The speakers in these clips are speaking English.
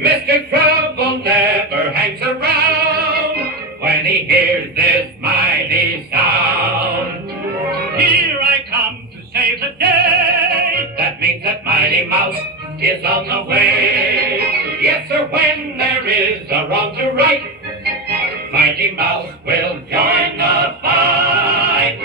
Mr. Trouble never hangs around when he hears this mighty sound. Here I come to save the day. That means that Mighty Mouse is on the way. Yes, sir, when there is a wrong to right, Mighty Mouse will join the fight.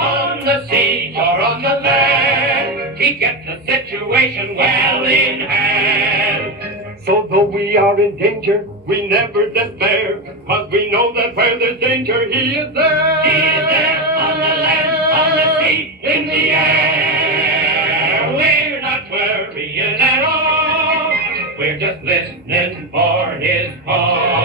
On the siege or on the land, he gets the situation well in hand. So though we are in danger, we never despair, 'cause we know that where there's danger, he is there. He is there, on the land, on the sea, in the air. We're not worrying at all, we're just listening for his call.